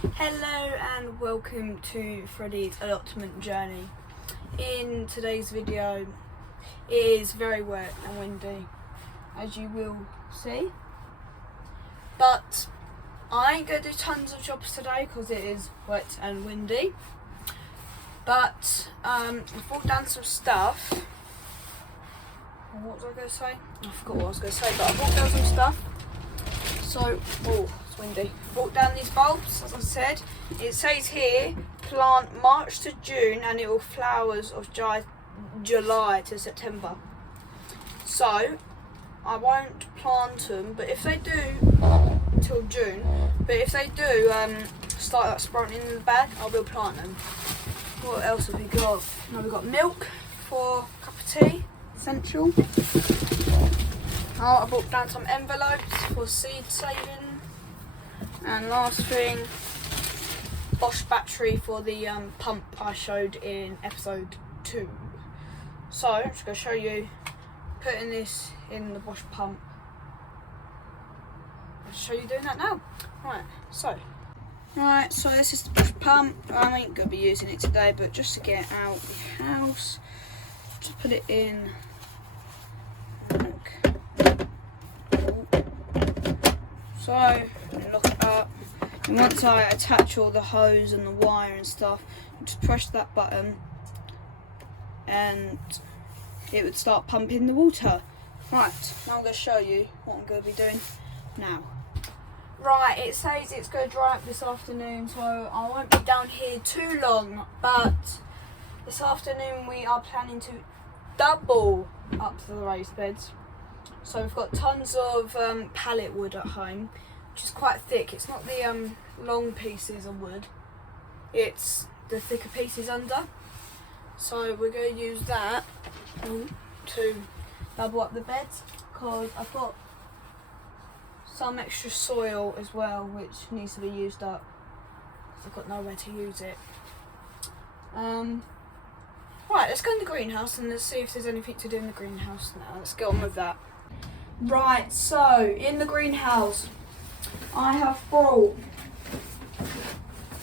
Hello and welcome to Freddie's allotment journey. In today's video, it is very wet and windy, as you will see. But I ain't going to do tons of jobs today because it is wet and windy. But I brought down some stuff. What was I going to say? I forgot what I was going to say, but I brought down some stuff. So, it's windy. I brought down these bulbs, as I said. It says here, plant March to June and it will flowers of July to September. So, I won't plant them, but if they do, until June, but if they do start like sprouting in the bag, I will plant them. What else have we got? Now we've got milk for a cup of tea, essential. I brought down some envelopes for seed saving, and last thing, Bosch battery for the pump I showed in episode 2. So I'm just going to show you putting this in the Bosch pump. I'll show you doing that now. Right, so this is the Bosch pump. I ain't going to be using it today, but just to get out the house, just put it in. So, lock it up, and once I attach all the hose and the wire and stuff, just press that button and it would start pumping the water. Right, now I'm going to show you what I'm going to be doing now. Right, it says it's going to dry up this afternoon, so I won't be down here too long, but this afternoon we are planning to double up the raised beds. So we've got tons of pallet wood at home, which is quite thick. It's not the long pieces of wood, it's the thicker pieces under. So we're going to use that to double up the beds, because I've got some extra soil as well which needs to be used up, because I've got nowhere to use it. Right, let's go in the greenhouse and let's see if there's anything to do in the greenhouse now. Let's get on with that. Right, so in the greenhouse I have brought,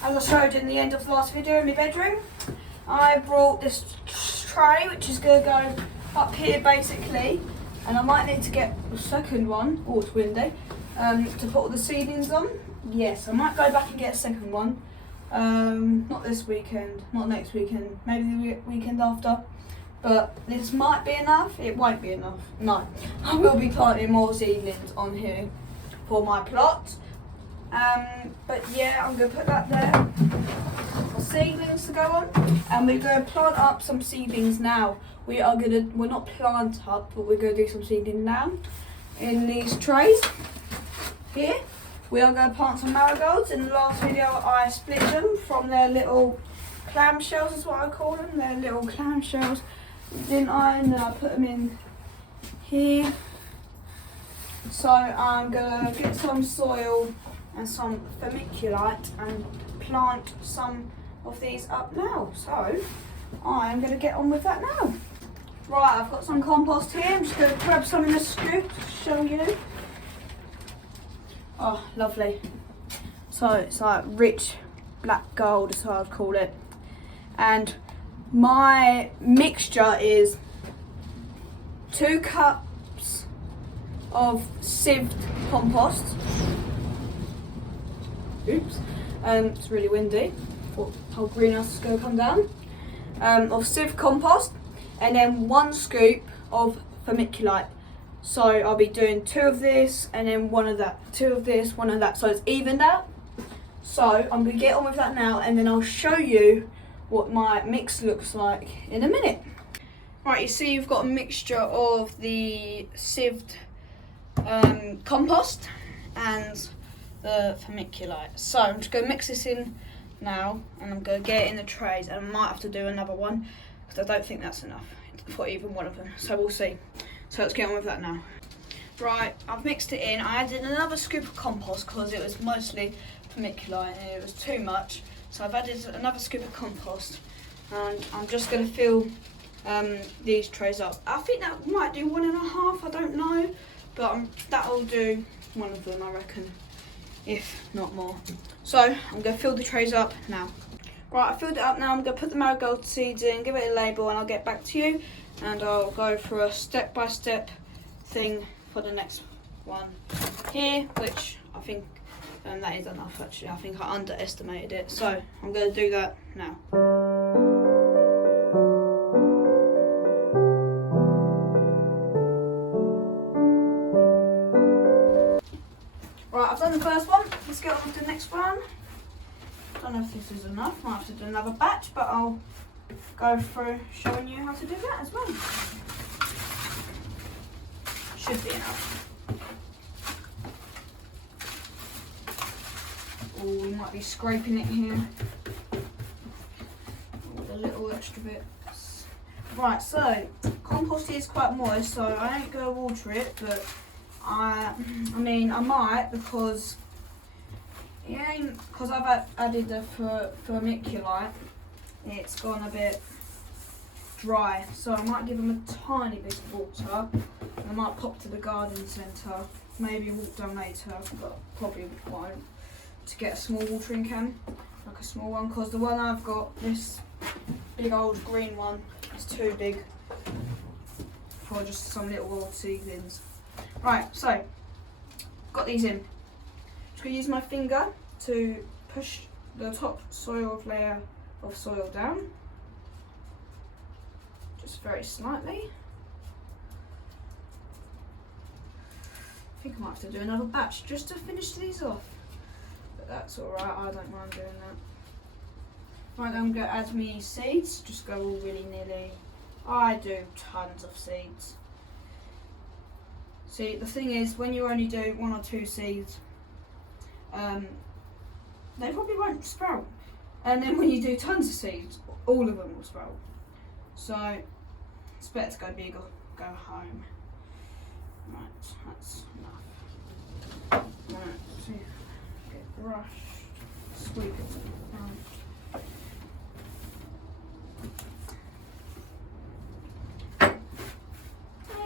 as I showed in the end of the last video in my bedroom, I brought this tray which is going to go up here basically, and I might need to get a second one, it's windy, to put all the seedlings on. Yes, I might go back and get a second one, not this weekend, not next weekend, maybe the weekend after. But this might be enough, it won't be enough, no. I will be planting more seedlings on here for my plot. But yeah, I'm going to put that there for seedlings to go on. And we're going to plant up some seedlings now. We're not plant up, but we're going to do some seedling now. In these trays here, we are going to plant some marigolds. In the last video I split them from their little clamshells, is what I call them, their little clamshells. Didn't I? And then I put them in here. So I'm going to get some soil and some vermiculite and plant some of these up now. So I'm going to get on with that now. Right, I've got some compost here. I'm just going to grab some in a scoop to show you. Oh, lovely. So it's like rich black gold, is how I'd call it. And my mixture is 2 cups of sieved compost. Oops. It's really windy. The whole greenhouse is going to come down. Of sieved compost, and then 1 scoop of vermiculite. So I'll be doing 2 of this and then 1 of that. 2 of this, 1 of that. So it's evened out. So I'm going to get on with that now, and then I'll show you what my mix looks like in a minute. Right, you see you've got a mixture of the sieved compost and the vermiculite. So I'm just going to mix this in now, and I'm going to get it in the trays, and I might have to do another one because I don't think that's enough for even one of them. So we'll see. So let's get on with that now. Right, I've mixed it in. I added another scoop of compost because it was mostly vermiculite and it was too much. So I've added another scoop of compost, and I'm just going to fill these trays up. I think that might do 1.5, I don't know, but that'll do one of them, I reckon, if not more. So I'm going to fill the trays up now. Right, I filled it up now. I'm going to put the marigold seeds in, give it a label, and I'll get back to you. And I'll go through a step-by-step thing for the next one here, which I think that is enough actually. I think I underestimated it. So I'm going to do that now. Right, I've done the first one. Let's get on with the next one. Don't know if this is enough. Might have to do another batch, but I'll go through showing you how to do that as well. Should be enough. Oh, we might be scraping it here. All the little extra bits. Right, so compost is quite moist, so I ain't gonna water it, but I mean I might because I've added the vermiculite. It's gone a bit dry, so I might give them a tiny bit of water. I might pop to the garden centre, maybe walk down later, but probably won't, to get a small watering can, like a small one, because the one I've got, this big old green one, is too big for just some little old seedlings. Right, so got these in. Just gonna use my finger to push the top layer of soil down, just very slightly. I think I might have to do another batch just to finish these off, but that's alright, I don't mind doing that. Right, I'm going to add me seeds, just go all willy-nilly. I do tons of seeds. See, the thing is, when you only do 1 or 2 seeds, they probably won't sprout. And then when you do tons of seeds, all of them will sprout. So, it's better to go big or go home. Right, that's enough. Right, so get brushed, sweep it down.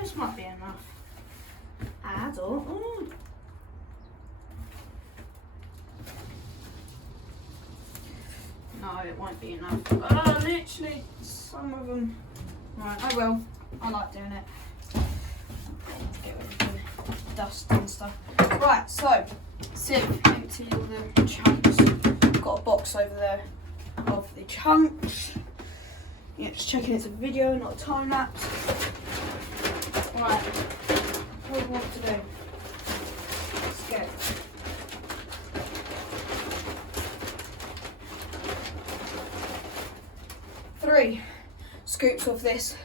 This might be enough. Add or no, it won't be enough. Literally, some of them. Right, I will. I like doing it. Get rid of the dust and stuff. Right, so sieve, empty all the chunks. Got a box over there of the chunks. Yeah, just checking it's a video, not a time lapse. Right, what do we want to do? Let's get 3 scoops of this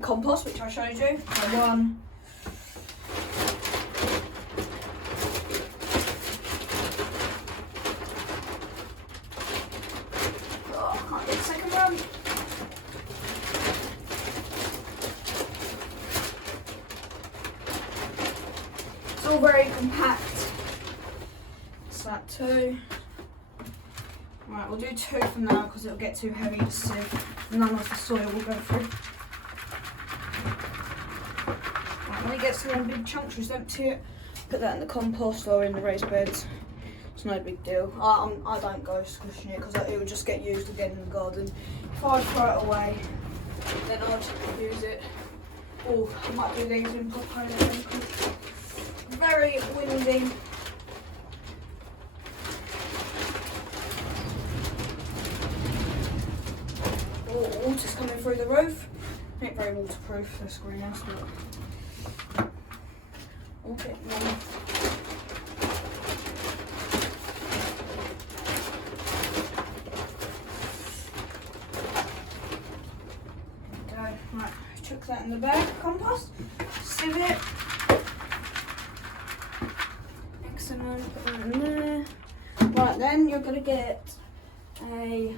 compost, which I showed you. So 1, oh, I can't get the second one. It's all very compact. That's that 2. Right, we'll do 2 for now because it'll get too heavy to sieve. None of the soil will go through. Right, when it gets to them big chunks, just empty it. Put that in the compost or in the raised beds. It's no big deal. I don't go squishing it because it will just get used again in the garden. If I throw it away, then I'll just use it. Oh, I might do these in popcorn. Very windy. Water's coming through the roof. Ain't very waterproof, this greenhouse, but okay, go. Right, chuck that in the bag, compost, sieve it. Excellent, put that in there. Right, then you're going to get a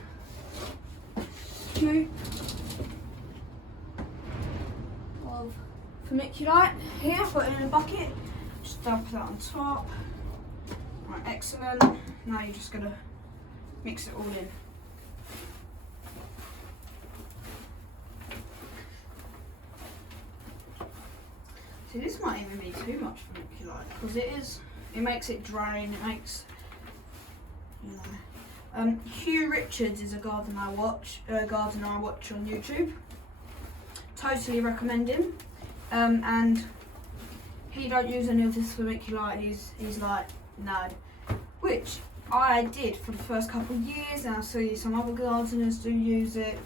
scoop of vermiculite here, put it in a bucket, just dump that on top. Right, excellent. Now you're just going to mix it all in. See, this might even be too much vermiculite because it is It makes it drain. It makes, you know. Hugh Richards is a gardener I watch on YouTube. Totally recommend him. And he don't use any of this vermiculite. He's like, no. Which I did for the first couple of years, and I see some other gardeners do use it.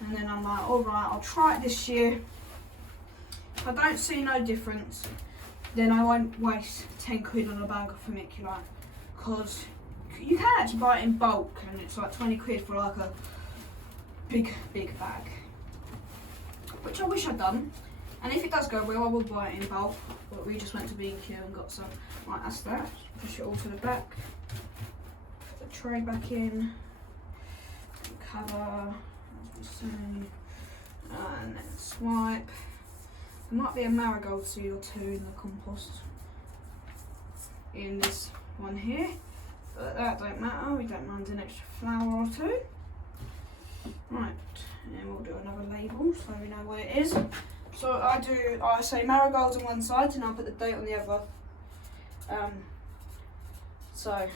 And then I'm like, alright, I'll try it this year. If I don't see no difference, then I won't waste 10 quid on a bag of vermiculite. Because you can actually buy it in bulk, and it's like 20 quid for like a big bag. Which I wish I'd done. And if it does go well, I will buy it in bulk. But we just went to B&Q and got some. Right, that's that. Push it all to the back. Put the tray back in. Cover, as we say. And then swipe. There might be a marigold seed or two in the compost. In this one here. But that don't matter. We don't mind an extra flower or two. Right. And then we'll do another label so we know what it is. So I say marigolds on one side and I'll put the date on the other. So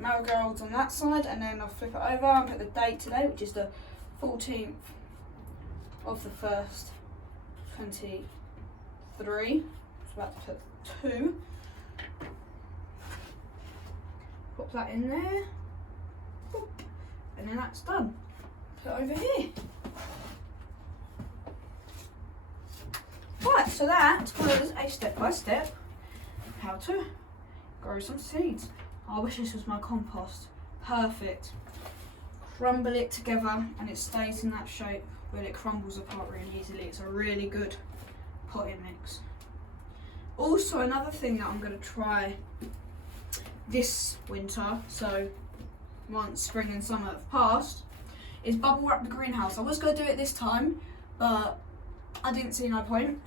marigolds on that side, and then I'll flip it over and put the date today, which is the 14th of the 1st, 23. It's about to put 2. Pop that in there. Boop. And then that's done. Put it over here. Right, so that was a step-by-step how to grow some seeds. I wish this was my compost. Perfect. Crumble it together and it stays in that shape, but it crumbles apart really easily. It's a really good potting mix. Also, another thing that I'm going to try this winter, so once spring and summer have passed, is bubble wrap the greenhouse. I was going to do it this time, but I didn't see no point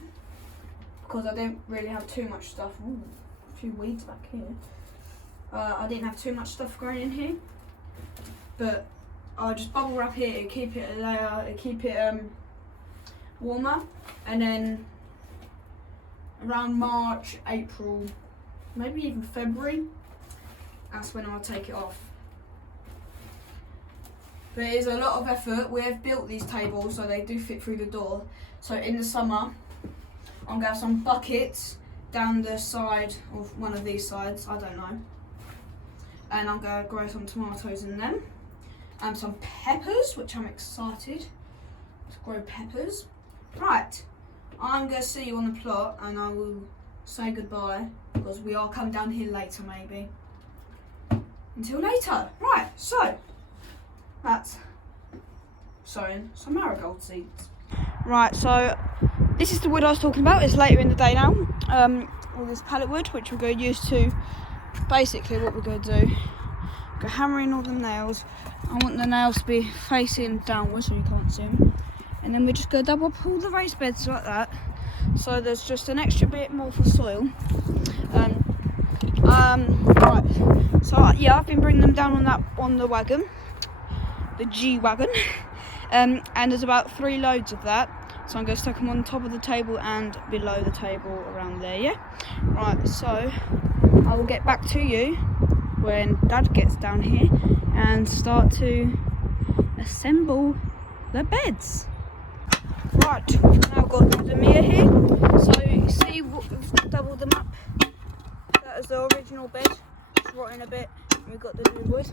because I didn't really have too much stuff. Ooh, a few weeds back here. I didn't have too much stuff growing in here, but I'll just bubble wrap it and keep it a layer, keep it warmer, and then around March, April, maybe even February, that's when I'll take it off. There is a lot of effort. We have built these tables so they do fit through the door. So in the summer, I'm going to have some buckets down the side of one of these sides, I don't know. And I'm going to grow some tomatoes in them. And some peppers, which I'm excited to grow peppers. Right, I'm going to see you on the plot and I will say goodbye because we are coming down here later maybe. Until later. Right, so that's sowing some marigold seeds. Right, so this is the wood I was talking about. It's later in the day now. All this pallet wood, which we're going to use to, basically what we're going to do, go hammer in all the nails. I want the nails to be facing downwards so you can't see them. And then we're just going to double up all the raised beds like that. So there's just an extra bit more for soil. Right, so yeah, I've been bringing them down on the wagon. The G-Wagon, and there's about 3 loads of that, so I'm going to stack them on top of the table and below the table around there, yeah? Right, so I will get back to you when Dad gets down here and start to assemble the beds. Right, we've now got the Demir here, so you see we've doubled them up. That is the original bed, it's rotting a bit, and we've got the new wood.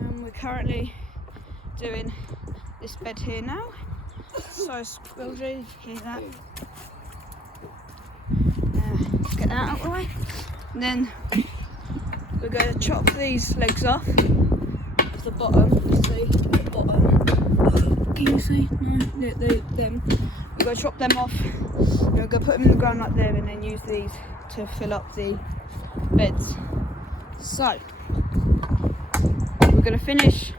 And we're currently doing this bed here now. So squilgy, hear that? Get that out of the way. And then we're going to chop these legs off. That's the bottom. See the bottom. Can you see? No, them. We're going to chop them off. We're going to put them in the ground like there, and then use these to fill up the beds. So we're going to finish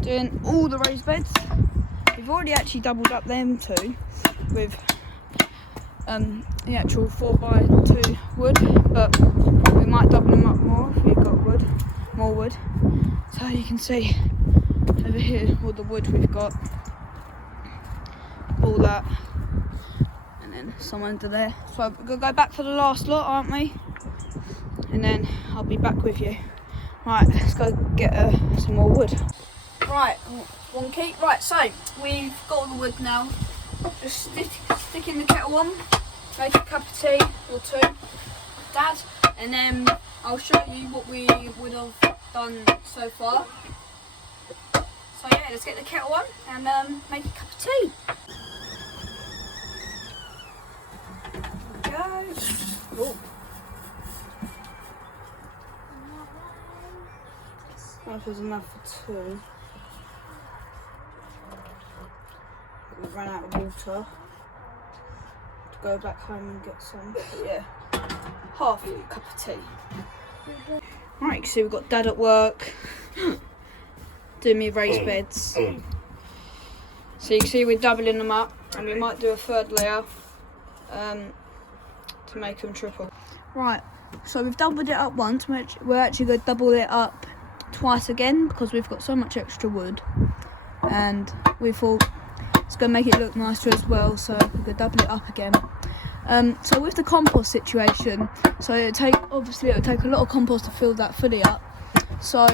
doing all the raised beds. We've already actually doubled up them too with the actual 4x2 wood, but we might double them up more if we've got more wood. So you can see over here all the wood we've got, all that, and then some under there. So we're going to go back for the last lot, aren't we? and then I'll be back with you. Right, let's go get some more wood. Right, wonky. Right, so we've got all the wood now. Just stick in the kettle on, make a cup of tea or two, Dad, and then I'll show you what we would have done so far. So yeah, let's get the kettle on and make a cup of tea. There we go. Ooh. I don't know if there's enough for two. We ran out of water. To go back home and get some. But yeah, half a cup of tea. Right, you can see we've got Dad at work doing me raised beds. So you can see we're doubling them up, and we might do a third layer to make them triple. Right, so we've doubled it up once. We're actually going to double it up twice again because we've got so much extra wood, and we thought it's going to make it look nicer as well, so we're going to double it up again. So with the compost situation, so it'll take a lot of compost to fill that fully up, so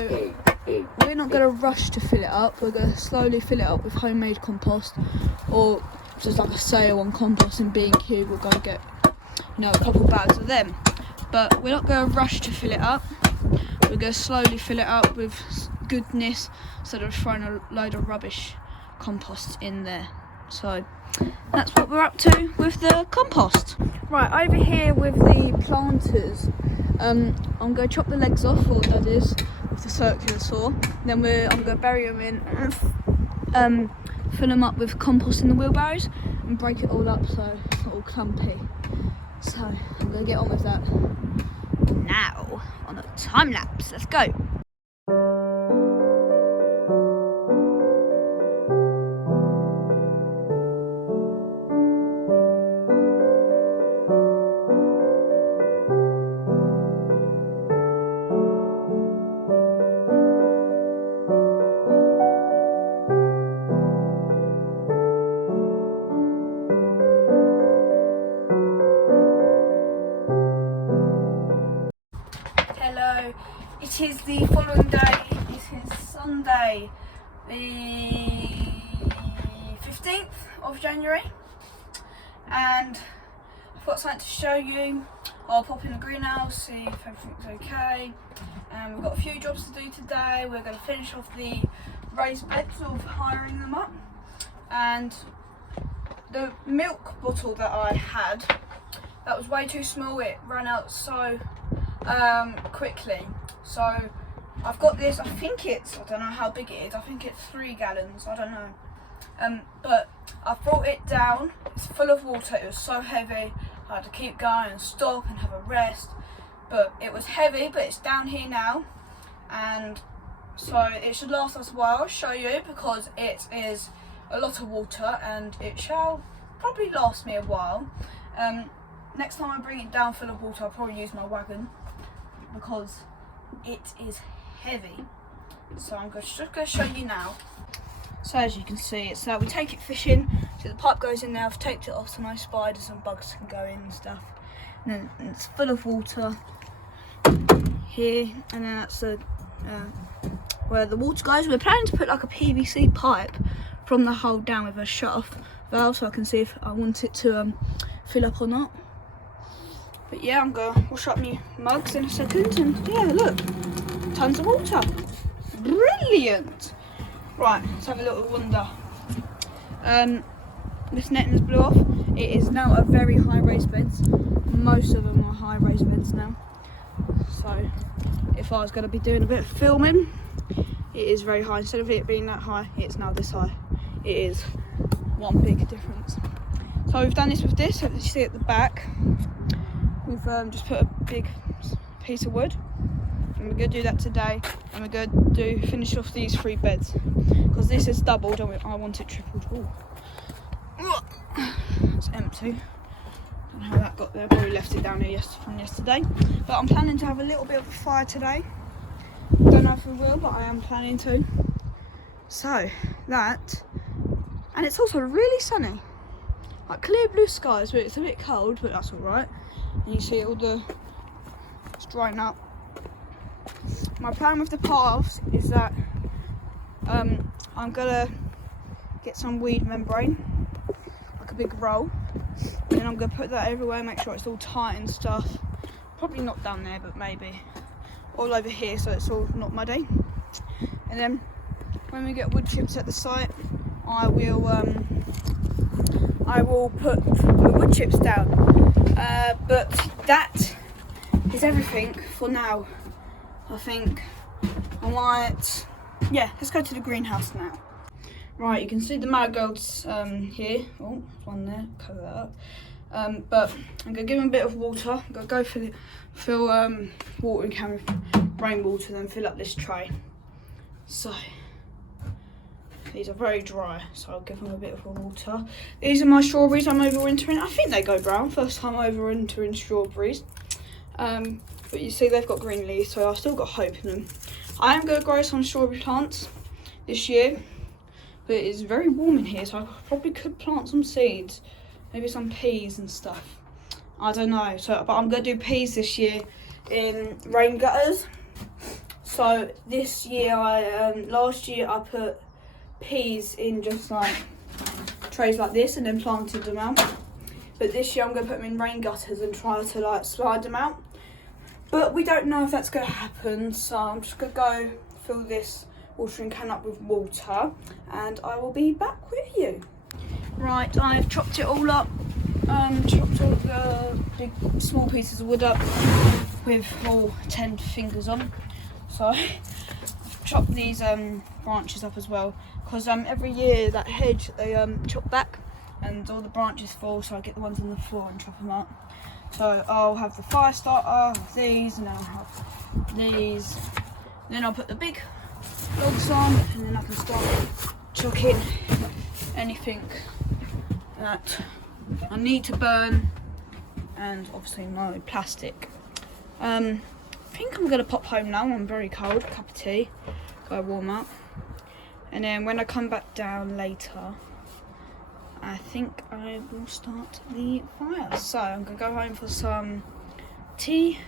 we're not going to rush to fill it up. We're going to slowly fill it up with homemade compost, or just like a sale on compost and B&Q. We're going to get, you know, a couple bags of them, but we're not going to rush to fill it up. We're going to slowly fill it up with goodness instead of throwing a load of rubbish compost in there. So that's what we're up to with the compost. Right, over here with the planters, I'm going to chop the legs off, or that is, with the circular saw. Then I'm going to bury them in and fill them up with compost in the wheelbarrows and break it all up so it's not all clumpy. So I'm going to get on with that now on a time lapse. Let's go. Hello, it is the following day. It is Sunday, the 15th of January, and I've got something to show you. I'll pop in the greenhouse, see if everything's okay. We've got a few jobs to do today. We're going to finish off the raised beds of hiring them up, and the milk bottle that I had, that was way too small. It ran out so quickly, so I've got this. I don't know how big it is. I think it's 3 gallons. I don't know, but I brought it down. It's full of water. It was so heavy. I had to keep going and stop and have a rest, but it was heavy. But it's down here now, and so it should last us a while. I'll show you, because it is a lot of water and it shall probably last me a while. Next time I bring it down full of water, I'll probably use my wagon because it is heavy. So I'm just going to show you now. So as you can see, it's we take it fishing. So the pipe goes in there. I've taped it off so no spiders and bugs can go in and stuff. And then it's full of water here, and then that's where the water goes. We're planning to put like a PVC pipe from the hole down with a shut-off valve, so I can see if I want it to fill up or not. But yeah, I'm going to wash up my mugs in a second, and yeah, look, tons of water. Brilliant! Right, let's have a little wander. This netting blew off. It is now a very high raised beds. Most of them are high raised beds now. So if I was going to be doing a bit of filming, it is very high. Instead of it being that high, it's now this high. It is one big difference. So we've done this with this, as you see at the back. We've just put a big piece of wood, and we're going to do that today, and we're going to finish off these 3 beds, because this is doubled and I want it tripled. Ooh. It's empty. Don't know how that got there. Probably left it down here from yesterday. But I'm planning to have a little bit of a fire today. Don't know if we will, but I am planning to. So that, and it's also really sunny, like clear blue skies, but it's a bit cold, but that's all right. And you see all the It's drying up. My plan with the paths is that I'm gonna get some weed membrane, like a big roll, and then I'm gonna put that everywhere, make sure it's all tight and stuff. Probably not down there, but maybe all over here, so it's all not muddy. And then when we get wood chips at the site, I will put the wood chips down. But that is everything for now. I think I might, yeah, let's go to the greenhouse now. Right, you can see the marigolds here. Oh, there's one there, cover that up. But I'm gonna give them a bit of water. I'm gonna go fill watering can with rainwater, then fill up this tray. So these are very dry, so I'll give them a bit of water. These are my strawberries I'm overwintering. I think they go brown. First time overwintering strawberries. But you see they've got green leaves, so I've still got hope in them. I am going to grow some strawberry plants this year, but it is very warm in here, so I probably could plant some seeds, maybe some peas and stuff. I don't know. So, but I'm going to do peas this year in rain gutters. So this year, last year I put peas in just like trays like this and then planted them out. But this year I'm going to put them in rain gutters and try to like slide them out. But we don't know if that's going to happen, so I'm just going to go fill this watering can up with water and I will be back with you. Right, I've chopped it all up, chopped all the big small pieces of wood up with all 10 fingers on. So I've chopped these branches up as well, because every year that hedge they chop back and all the branches fall, so I get the ones on the floor and chop them up. So I'll have the fire starter, these, and then I'll have these. Then I'll put the big logs on, and then I can start chucking anything that I need to burn, and obviously no plastic. I think I'm gonna pop home now. I'm very cold. Cup of tea, go warm up, and then when I come back down later, I think I will start the fire. So I'm gonna go home for some tea,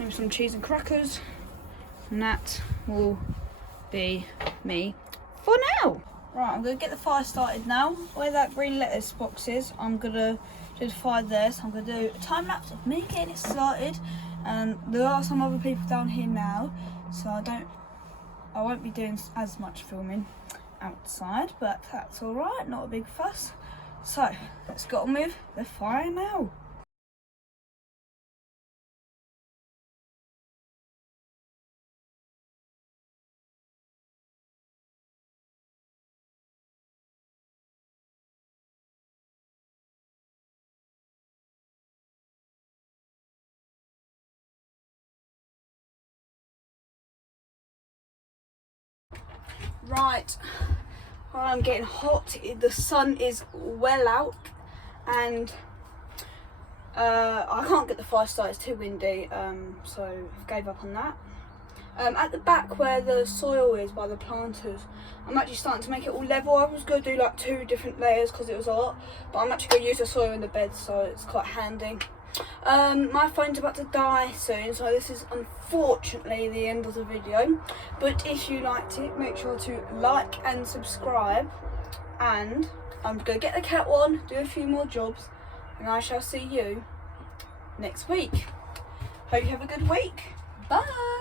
maybe some cheese and crackers, and that will be me for now. Right, I'm gonna get the fire started now. Where that green lettuce box is, I'm gonna do the fire there. So I'm gonna do a time lapse of me getting it started, and there are some other people down here now, so I won't be doing as much filming outside, but that's all right, not a big fuss. So let's get on with the fire now. Right, I'm getting hot. The sun is well out, and I can't get the fire started. It's too windy, so I gave up on that. At the back where the soil is by the planters, I'm actually starting to make it all level. I was going to do like 2 different layers because it was a lot, but I'm actually going to use the soil in the bed, so it's quite handy. My phone's about to die soon, so this is unfortunately the end of the video. But if you liked it, make sure to like and subscribe. And I'm going to get the cat one, do a few more jobs, and I shall see you next week. Hope you have a good week. Bye!